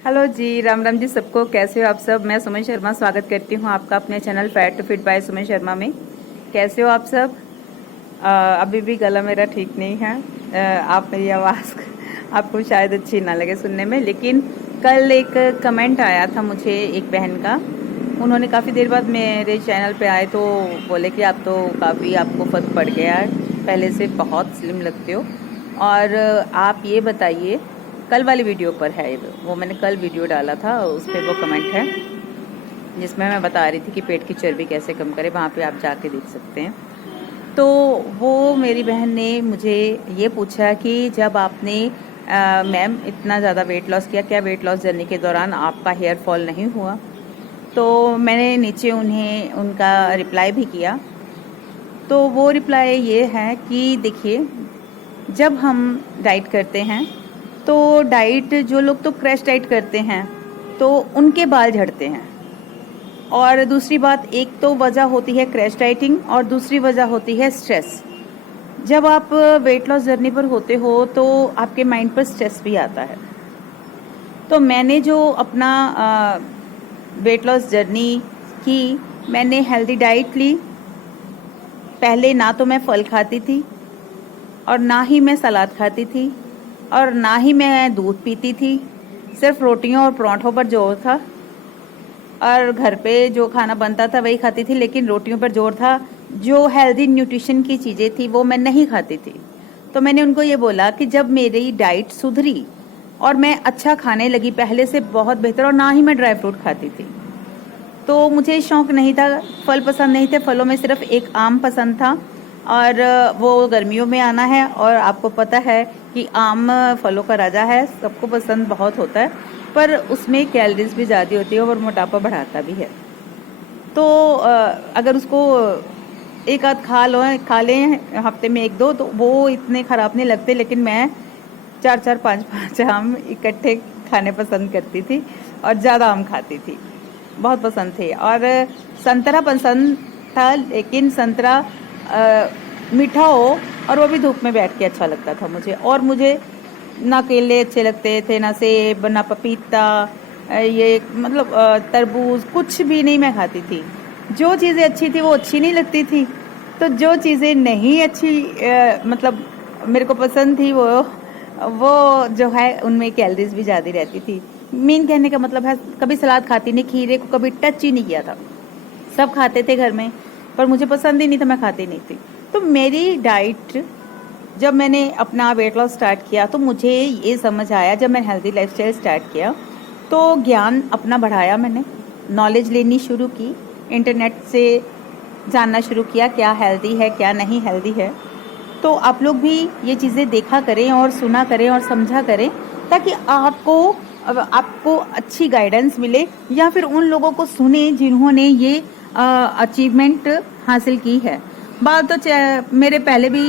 Hello जी, राम राम जी सबको। कैसे हो आप सब? मैं सुमन शर्मा स्वागत करती हूँ आपका अपने channel fat to fit by Suman Sharma में। कैसे हो आप सब? अभी भी गला मेरा ठीक नहीं है। आप मेरी आवाज़ आपको शायद अच्छी ना लगे सुनने में, लेकिन कल एक कमेंट आया था मुझे एक बहन का। उन्होंने काफ़ी देर बाद मेरे चैनल पे आए तो बोले कि आप तो काफ़ी आपको फ़र्क पड़ गया है, पहले से बहुत स्लिम लगते हो। और आप ये बताइए, कल वाली वीडियो पर है वो, मैंने कल वीडियो डाला था, उस पर वो कमेंट है जिसमें मैं बता रही थी कि पेट की चर्बी कैसे कम करें। वहाँ पे आप जाके देख सकते हैं। तो वो मेरी बहन ने मुझे ये पूछा कि जब आपने मैम इतना ज़्यादा वेट लॉस किया, क्या वेट लॉस जर्नी के दौरान आपका हेयर फॉल नहीं हुआ? तो मैंने नीचे उन्हें उनका रिप्लाई भी किया। तो वो रिप्लाई ये है कि देखिए, जब हम डाइट करते हैं तो डाइट, जो लोग तो क्रैश डाइट करते हैं तो उनके बाल झड़ते हैं। और दूसरी बात, एक तो वजह होती है क्रैश डाइटिंग और दूसरी वजह होती है स्ट्रेस। जब आप वेट लॉस जर्नी पर होते हो तो आपके माइंड पर स्ट्रेस भी आता है। तो मैंने जो अपना वेट लॉस जर्नी की, मैंने हेल्दी डाइट ली। पहले ना तो मैं फल खाती थी और ना ही मैं सलाद खाती थी और ना ही मैं दूध पीती थी। सिर्फ रोटियों और पराठों पर जोर था और घर पे जो खाना बनता था वही खाती थी, लेकिन रोटियों पर जोर था। जो हेल्दी न्यूट्रिशन की चीज़ें थी वो मैं नहीं खाती थी। तो मैंने उनको ये बोला कि जब मेरी डाइट सुधरी और मैं अच्छा खाने लगी, पहले से बहुत बेहतर, और ना ही मैं ड्राई फ्रूट खाती थी, तो मुझे शौक नहीं था, फल पसंद नहीं थे। फलों में सिर्फ एक आम पसंद था और वो गर्मियों में आना है और आपको पता है कि आम फलों का राजा है, सबको पसंद बहुत होता है, पर उसमें कैलोरीज भी ज़्यादा होती है और मोटापा बढ़ाता भी है। तो अगर उसको एक आध खा लें हफ्ते में एक दो, तो वो इतने ख़राब नहीं लगते। लेकिन मैं चार चार पाँच पाँच आम इकट्ठे खाने पसंद करती थी और ज़्यादा आम खाती थी, बहुत पसंद थे। और संतरा पसंद था, लेकिन संतरा मीठा हो और वो भी धूप में बैठ के अच्छा लगता था मुझे। और मुझे ना केले अच्छे लगते थे, ना सेब, ना पपीता, ये मतलब तरबूज, कुछ भी नहीं मैं खाती थी। जो चीज़ें अच्छी थी वो अच्छी नहीं लगती थी। तो जो चीज़ें नहीं अच्छी मतलब मेरे को पसंद थी, वो जो है उनमें कैलोरीज भी ज़्यादा रहती थी। मेन कहने का मतलब है, कभी सलाद खाती नहीं, खीरे को कभी टच ही नहीं किया था। सब खाते थे घर में, पर मुझे पसंद ही नहीं था, मैं खाती नहीं थी। तो मेरी डाइट, जब मैंने अपना वेट लॉस स्टार्ट किया तो मुझे ये समझ आया, जब मैंने हेल्दी लाइफस्टाइल स्टार्ट किया तो ज्ञान अपना बढ़ाया, मैंने नॉलेज लेनी शुरू की, इंटरनेट से जानना शुरू किया क्या हेल्दी है क्या नहीं हेल्दी है। तो आप लोग भी ये चीज़ें देखा करें और सुना करें और समझा करें, ताकि आपको अच्छी गाइडेंस मिले, या फिर उन लोगों को सुने जिन्होंने ये अचीवमेंट हासिल की है। बात तो मेरे पहले भी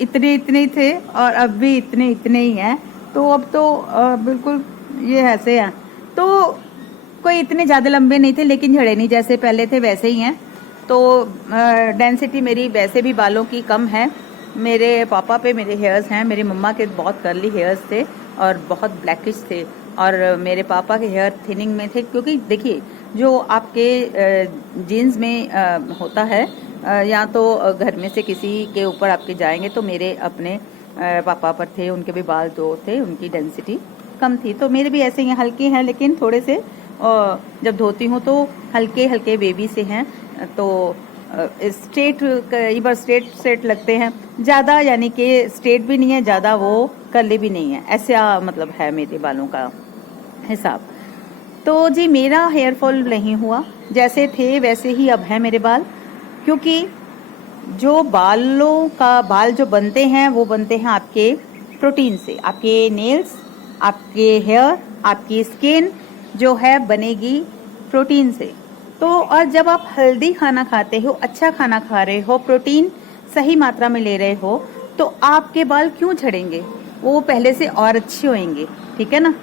इतने इतने ही थे और अब भी इतने इतने ही हैं। तो अब तो बिल्कुल ये ऐसे हैं। तो कोई इतने ज़्यादा लंबे नहीं थे, लेकिन झड़े नहीं, जैसे पहले थे वैसे ही हैं। तो डेंसिटी मेरी वैसे भी बालों की कम है। मेरे पापा पे मेरे हेयर्स हैं, मेरी मम्मा के बहुत कर्ली हेयर्स थे और बहुत ब्लैकिश थे, और मेरे पापा के हेयर थिनिंग में थे। क्योंकि देखिए, जो आपके जीन्स में होता है, या तो घर में से किसी के ऊपर आपके जाएंगे, तो मेरे अपने पापा पर थे, उनके भी बाल जो थे उनकी डेंसिटी कम थी। तो मेरे भी ऐसे ही हल्के हैं, लेकिन थोड़े से जब धोती हूँ तो हल्के हल्के बेबी से हैं। तो स्ट्रेट, कई बार स्ट्रेट लगते हैं ज़्यादा, यानी कि स्ट्रेट भी नहीं है ज़्यादा, वो कर्ली भी नहीं है, ऐसा मतलब है मेरे बालों का हिसाब। तो जी, मेरा हेयर फॉल नहीं हुआ, जैसे थे वैसे ही अब है मेरे बाल। क्योंकि जो बाल जो बनते हैं वो बनते हैं आपके प्रोटीन से। आपके नेल्स, आपके हेयर, आपकी स्किन जो है बनेगी प्रोटीन से। तो और जब आप हेल्दी खाना खाते हो, अच्छा खाना खा रहे हो, प्रोटीन सही मात्रा में ले रहे हो, तो आपके बाल क्यों झड़ेंगे? वो पहले से और अच्छे होंगे, ठीक है ना।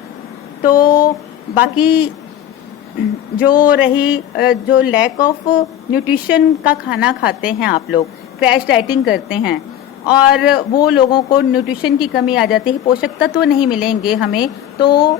तो बाकी जो लैक ऑफ न्यूट्रिशन का खाना खाते हैं आप लोग, क्रैश डाइटिंग करते हैं, और वो लोगों को न्यूट्रिशन की कमी आ जाती है, पोषक तत्व नहीं मिलेंगे हमें, तो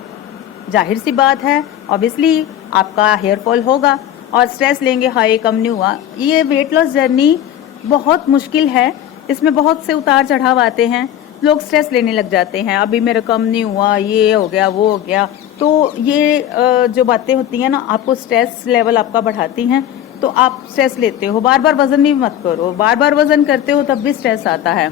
जाहिर सी बात है, ऑब्वियसली आपका हेयर फॉल होगा और स्ट्रेस लेंगे, हाय कम नहीं हुआ। ये वेट लॉस जर्नी बहुत मुश्किल है, इसमें बहुत से उतार चढ़ाव आते हैं, लोग स्ट्रेस लेने लग जाते हैं, अभी मेरा कम नहीं हुआ, ये हो गया वो हो गया। तो ये जो बातें होती हैं ना, आपको स्ट्रेस लेवल आपका बढ़ाती हैं, तो आप स्ट्रेस लेते हो। बार बार वजन भी मत करो, बार बार वजन करते हो तब भी स्ट्रेस आता है।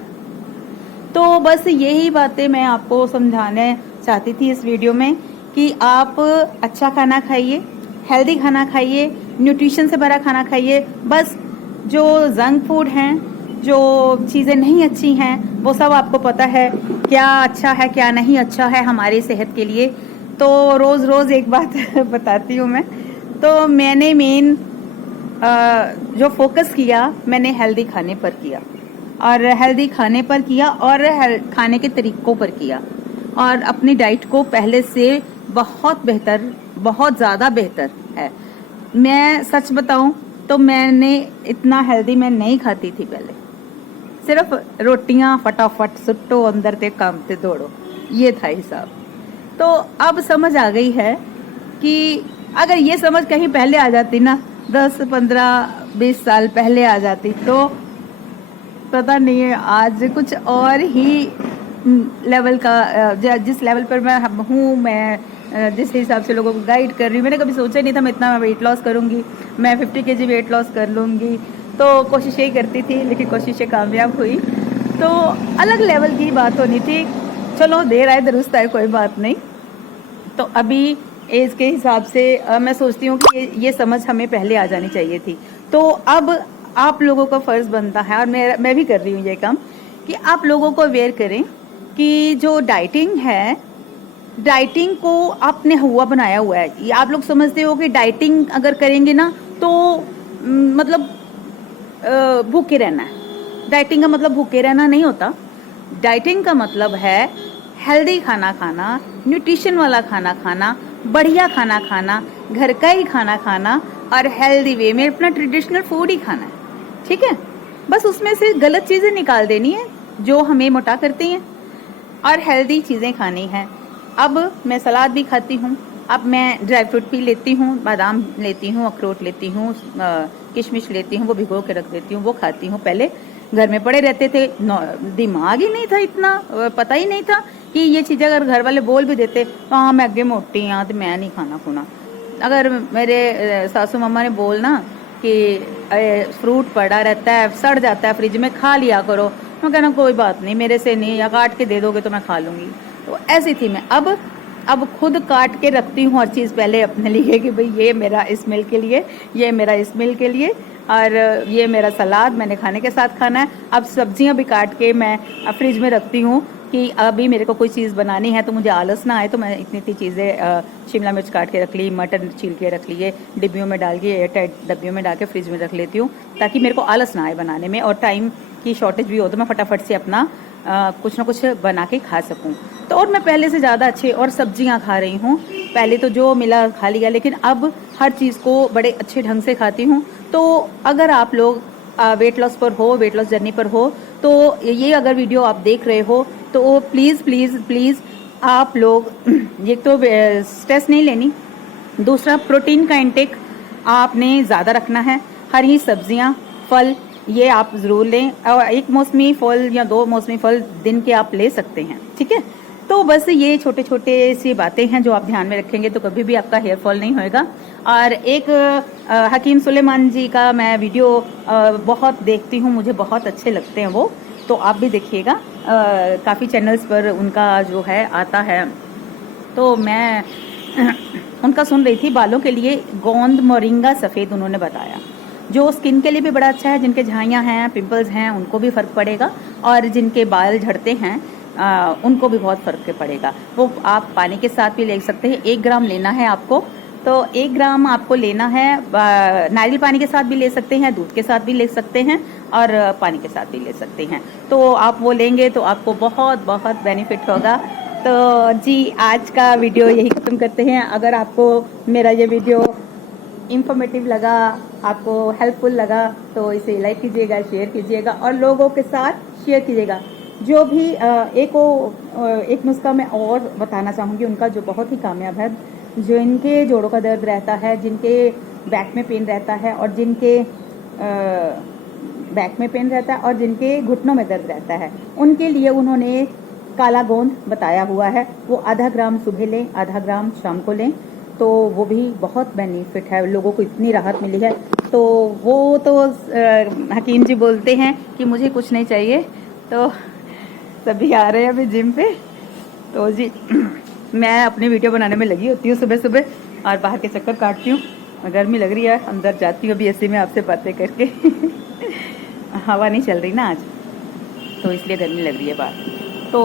तो बस यही बातें मैं आपको समझाने चाहती थी इस वीडियो में कि आप अच्छा खाना खाइए, हेल्दी खाना खाइए, न्यूट्रिशन से भरा खाना खाइए। बस जो जंक फूड हैं, जो चीज़ें नहीं अच्छी हैं, वो सब आपको पता है क्या अच्छा है क्या नहीं अच्छा है हमारी सेहत के लिए। तो रोज़ रोज़ एक बात बताती हूँ मैं। तो मैंने मेन जो फोकस किया, मैंने हेल्दी खाने पर किया, और हेल्दी खाने पर किया और खाने के तरीकों पर किया, और अपनी डाइट को पहले से बहुत बेहतर, बहुत ज़्यादा बेहतर है। मैं सच बताऊं तो मैंने इतना हेल्दी मैं नहीं खाती थी पहले, सिर्फ रोटियां फटाफट सुट्टो अंदर ते काम ते दौड़ो, ये था हिसाब। तो अब समझ आ गई है कि अगर ये समझ कहीं पहले आ जाती ना, 10, 15, 20 साल पहले आ जाती, तो पता नहीं है आज कुछ और ही लेवल का, जिस लेवल पर मैं हूँ, मैं जिस हिसाब से लोगों को गाइड कर रही हूँ, मैंने कभी सोचा नहीं था मैं इतना वेट लॉस करूँगी, मैं 50 kg वेट लॉस कर लूँगी। तो कोशिश यही करती थी, लेकिन कोशिशें कामयाब हुई। तो अलग लेवल की बात होनी थी, चलो देर आए दुरुस्त आए, कोई बात नहीं। तो अभी एज के हिसाब से मैं सोचती हूँ कि ये समझ हमें पहले आ जानी चाहिए थी। तो अब आप लोगों का फ़र्ज़ बनता है, और मैं भी कर रही हूँ ये काम, कि आप लोगों को अवेयर करें कि जो डाइटिंग है, डाइटिंग को आपने हुआ बनाया हुआ है। आप लोग समझते हो कि डाइटिंग अगर करेंगे ना तो मतलब भूखे रहना है। डाइटिंग का मतलब भूखे रहना नहीं होता। डाइटिंग का मतलब है हेल्दी खाना खाना, न्यूट्रिशन वाला खाना खाना, बढ़िया खाना खाना, घर का ही खाना खाना, और हेल्दी वे में अपना ट्रेडिशनल फूड ही खाना है, ठीक है। बस उसमें से गलत चीज़ें निकाल देनी है जो हमें मोटा करती हैं, और हेल्दी चीज़ें खानी हैं। अब मैं सलाद भी खाती हूँ, अब मैं ड्राई फ्रूट भी लेती हूँ, बादाम लेती हूँ, अखरोट लेती हूँ, किशमिश लेती हूँ, वो भिगो के रख देती हूँ, वो खाती हूँ। पहले घर में पड़े रहते थे, दिमाग ही नहीं था इतना, पता ही नहीं था कि ये चीज़ें अगर घर वाले बोल भी देते तो हाँ मैं अगे मोटी हाँ तो मैं नहीं खाना खुना। अगर मेरे सासू मम्मा ने बोलना कि फ्रूट पड़ा रहता है, सड़ जाता है फ्रिज में, खा लिया करो, मैं कहना कोई बात नहीं, मेरे से नहीं, या काट के दे दोगे तो मैं खा लूँगी। तो ऐसी थी मैं। अब खुद काट के रखती हूँ हर चीज़ पहले अपने लिए कि भाई ये मेरा इस मील के लिए, ये मेरा इस मील के लिए, और ये मेरा सलाद मैंने खाने के साथ खाना है। अब सब्जियां भी काट के मैं फ्रिज में रखती हूँ कि अभी मेरे को कोई चीज़ बनानी है तो मुझे आलस ना आए, तो मैं इतनी इतनी चीज़ें, शिमला मिर्च काट के रख ली, मटर छील के रख लिए, डिब्बियों में डाल के, एयरटाइट डब्बियों में डाल के फ्रिज में रख लेती हूँ, ताकि मेरे को आलस ना आए बनाने में, और टाइम की शॉर्टेज भी हो तो मैं फटाफट से अपना कुछ ना कुछ बना के खा सकूं। तो और मैं पहले से ज़्यादा अच्छे और सब्जियां खा रही हूँ। पहले तो जो मिला खा लिया, लेकिन अब हर चीज़ को बड़े अच्छे ढंग से खाती हूँ। तो अगर आप लोग वेट लॉस पर हो, वेट लॉस जर्नी पर हो, तो ये अगर वीडियो आप देख रहे हो तो प्लीज़ प्लीज़ प्लीज़ आप लोग एक तो स्ट्रेस नहीं लेनी, दूसरा प्रोटीन का इंटेक आपने ज़्यादा रखना है, हरी सब्जियाँ, फल, ये आप ज़रूर लें, और एक मौसमी फल या 2 मौसमी फल दिन के आप ले सकते हैं, ठीक है। तो बस ये छोटे छोटे सी बातें हैं जो आप ध्यान में रखेंगे तो कभी भी आपका हेयर फॉल नहीं होएगा। और एक हकीम सुलेमान जी का मैं वीडियो बहुत देखती हूँ, मुझे बहुत अच्छे लगते हैं वो, तो आप भी देखिएगा। काफ़ी चैनल्स पर उनका जो है आता है, तो मैं उनका सुन रही थी। बालों के लिए गोंद मोरिंगा सफ़ेद उन्होंने बताया, जो स्किन के लिए भी बड़ा अच्छा है, जिनके झाइयाँ हैं, पिंपल्स हैं, उनको भी फ़र्क पड़ेगा, और जिनके बाल झड़ते हैं उनको भी बहुत फ़र्क पड़ेगा। वो आप पानी के साथ भी ले सकते हैं। 1 ग्राम लेना है आपको, तो 1 ग्राम आपको लेना है। नारियल पानी के साथ भी ले सकते हैं, दूध के साथ भी ले सकते हैं, और पानी के साथ भी ले सकते हैं। तो आप वो लेंगे तो आपको बहुत बहुत बेनिफिट होगा। तो जी आज का वीडियो यही ख़त्म करते हैं। अगर आपको मेरा ये वीडियो इंफॉर्मेटिव लगा, आपको हेल्पफुल लगा, तो इसे लाइक कीजिएगा, शेयर कीजिएगा, और लोगों के साथ शेयर कीजिएगा। जो भी एक नुस्खा मैं और बताना चाहूँगी उनका, जो बहुत ही कामयाब है। जो इनके जोड़ों का दर्द रहता है, जिनके बैक में पेन रहता है और जिनके बैक में पेन रहता है और जिनके घुटनों में दर्द रहता है, उनके लिए उन्होंने काला गोंद बताया हुआ है। वो आधा ग्राम सुबह लें, आधा ग्राम शाम को लें, तो वो भी बहुत बेनिफिट है। लोगों को इतनी राहत मिली है। तो वो तो हकीम जी बोलते हैं कि मुझे कुछ नहीं चाहिए, तो सभी आ रहे हैं अभी जिम पे। तो जी मैं अपनी वीडियो बनाने में लगी होती हूँ सुबह सुबह और बाहर के चक्कर काटती हूँ। गर्मी लग रही है, अंदर जाती हूँ अभी ऐसे में आपसे बातें करके हवा नहीं चल रही ना आज, तो इसलिए गर्मी लग रही है बाहर। तो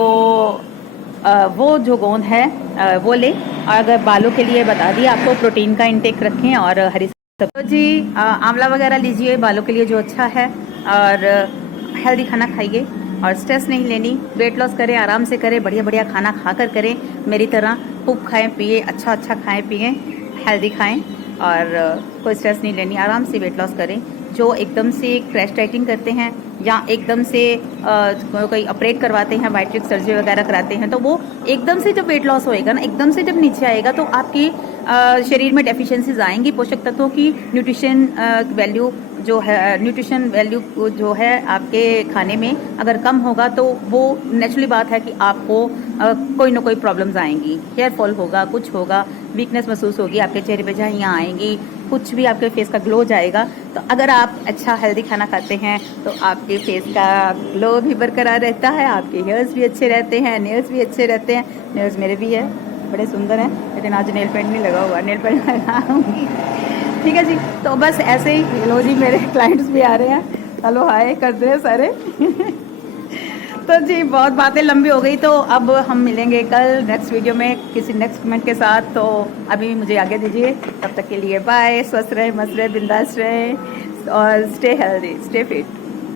वो जो गोंद है वो लें। और अगर बालों के लिए बता दिया आपको, प्रोटीन का इंटेक रखें और हरी सब्जी। तो जी आंवला वगैरह लीजिए बालों के लिए जो अच्छा है, और हेल्दी खाना खाइए और स्ट्रेस नहीं लेनी। वेट लॉस करें, आराम से करें, बढ़िया बढ़िया खाना खाकर करें। मेरी तरह खूब खाएं पिए, अच्छा अच्छा खाएं पिएं, हेल्दी खाएं और कोई स्ट्रेस नहीं लेनी। आराम से वेट लॉस करें। जो एकदम से क्रैश डाइटिंग करते हैं या एकदम से कोई ऑपरेट करवाते हैं, वाइट्रिक सर्जरी वगैरह कराते हैं, तो वो एकदम से जब वेट लॉस होएगा ना, एकदम से जब नीचे आएगा, तो आपकी शरीर में डेफिशिएंसीज आएंगी। पोषक तत्वों की न्यूट्रिशन वैल्यू जो है, न्यूट्रिशन वैल्यू जो है आपके खाने में अगर कम होगा, तो वो नेचुरली बात है कि आपको कोई ना कोई प्रॉब्लम्स आएंगी। हेयर फॉल होगा, कुछ होगा, वीकनेस महसूस होगी आपके चेहरे पे, झाइयाँ आएंगी, कुछ भी आपके फेस का ग्लो जाएगा। तो अगर आप अच्छा हेल्दी खाना खाते हैं तो आपके फेस का ग्लो भी बरकरार रहता है, आपके हेयर्स भी अच्छे रहते हैं, नेल्स भी अच्छे रहते हैं। नेल्स मेरे भी है, बड़े सुंदर हैं, लेकिन आज नेल पेंट नहीं लगा हुआ, नेल पेंट लगाऊंगी। ठीक है जी। तो बस ऐसे ही लो जी, मेरे क्लाइंट्स भी आ रहे हैं, हेलो हाय कर रहे हैं सारे तो जी बहुत बातें लंबी हो गई, तो अब हम मिलेंगे कल नेक्स्ट वीडियो में किसी नेक्स्ट कमेंट के साथ। तो अभी मुझे आगे दीजिए, तब तक के लिए बाय। स्वस्थ रहे, मस्त रहे, बिंदास रहे और स्टे हेल्दी, स्टे फिट।